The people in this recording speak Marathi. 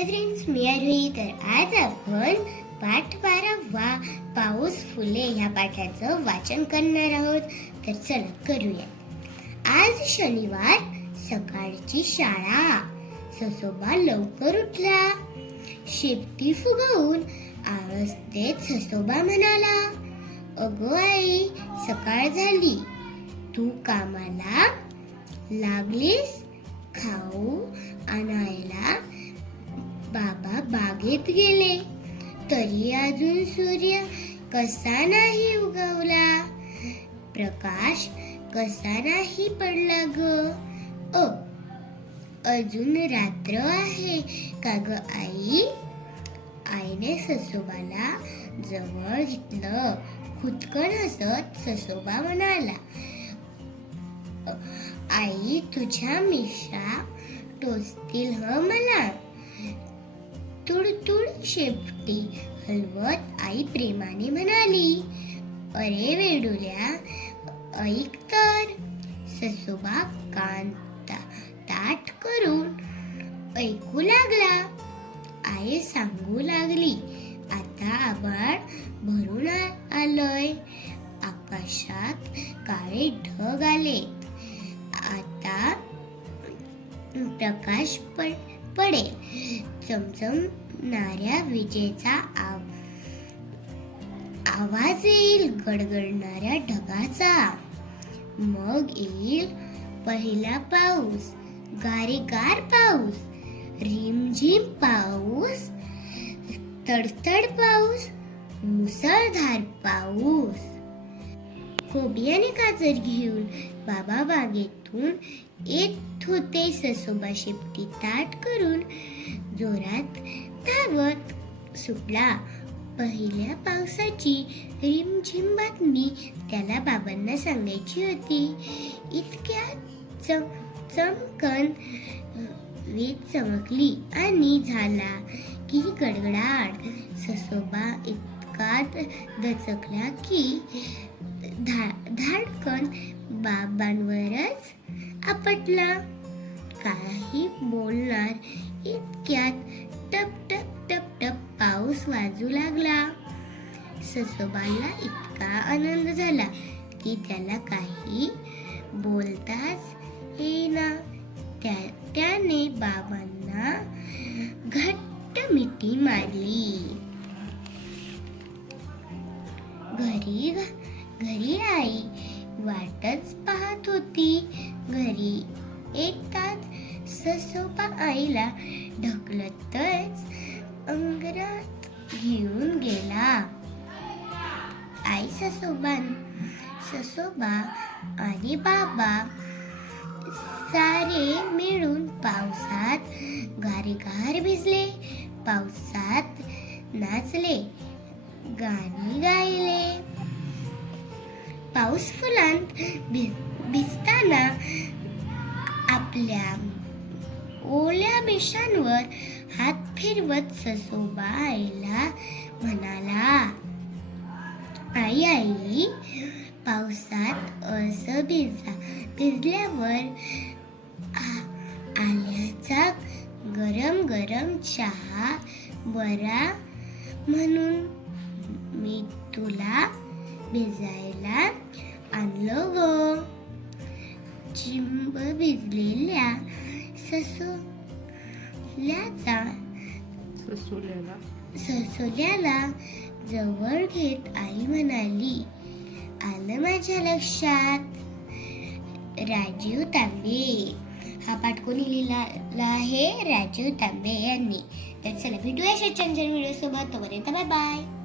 हे फ्रेंड्स मी अरुई तर आज आपण पाठ बारावा. पाऊस फुले ह्या पाठाचं वाचन करणार आहोत. तर चला करूया. आज शनिवार सकाळची शाळा. ससोबा लवकर उठला. शेपटी फुगवून आळस देत ससोबा म्हणाला अगो आई सकाळ झाली. तू कामाला लागलीस? खाऊ आणायला बाबा बागेत गेले. तरी अजून सूर्य कसा नाही उगवला? प्रकाश कसा नाही पडला ग? ओ अजून रात्र आहे का ग आई? आईने ससोबाला जवळ घेतलं. खुदकन हसत ससोबा म्हणाला आई तुझ्या मिशा टोचतील ह मला? तुडतुड शेपटी हलवत आई प्रेमाने म्हणाली अरे वेडुल्या ऐक तर. ससोबा कान ताट करून ऐकू लागला. आई सांगू लागली आता आभाळ भरून आ- आलंय. आकाशात काळे ढग आले आता प्रकाश पड पडेल. चमचमणाऱ्या विजेचा आव आवाज येईल गडगडणाऱ्या ढगाचा. मग येईल पहिला पाऊस गारेगार पाऊस रिमझिम पाऊस तडतड पाऊस मुसळधार पाऊस. कोबी आणि गाजर घेऊन बाबा बागेतून येत होते ससोबा शेपटी ताट करून जोरात धावत सुटला. पहिल्या पावसाची रिमझिम बातमी त्याला बाबांना सांगायची होती. इतक्या चम चमकन वीज चमकली आणि झाला की गडगडाट. ससोबा इतका दचकला की धा धाडकन बाबांवरच आपटला. काही बोलणार इतक्यात टप टप टप टप पाऊस वाजू लागला. ससोबाला इतका आनंद झाला की त्याला काही बोलताच येईना. त्या त्याने बाबांना घट्ट मिठी मारली. घरी घरी आई वाटच पाहत होती. घरी एकटाच ससोबा आईला ढकलतच अंगरात घेऊन गेला. आई ससोबान ससोबा आणि बाबा सारे मिळून पावसात गारेगार भिजले. पावसात नाचले गाणी गायले. पाऊस फुलांत भिजताना आपल्या ओल्या मिशांवर हात फिरवत ससोबा आईला म्हणाला आई आई पावसात असं भिजा भिजल्यावर आ- आल्याचा गरम गरम चहा बरा म्हणून मी तुला भिजायला आणलं ग चिंब भिजलेल्या ससोल्याचा ससुल्याला ससोल्याला जवळ घेत आई म्हणाली आलं माझ्या लक्षात राजीव तांबे हा पाठ कोणी लिहिला आहे राजीव तांबे यांनी तर चला भेटूया छान व्हिडिओ सोबत तोपर्यंत बाय बाय